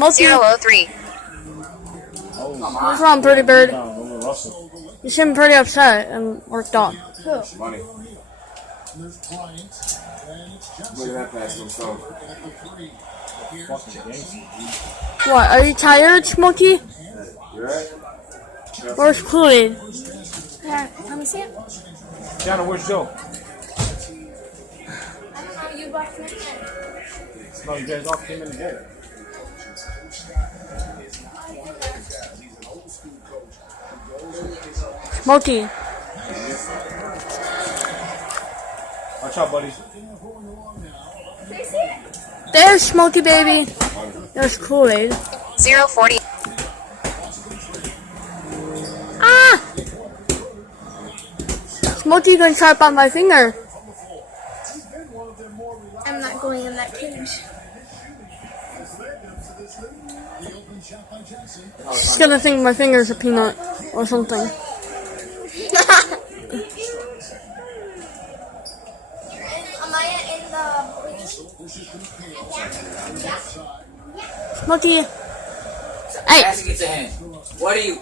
Smokey. 003. What's wrong, Pretty Bird? You seem pretty upset and worked up. Money. Look at that pass from Stone. What, are you tired, Smokey? You alright? Where's Kool-Aid? Yeah, let me see it. Jana, where's Joe? I don't know, you bought it. No, you guys all came in together. Smokey. Watch out, buddies. There's Smokey, baby. There's Kool-Aid. 040. Ah! Smokey gonna try to bite my finger. I'm not going in that cage. She's gonna think my finger's a peanut or something. Am I in the... Smokey. Hey! What are you?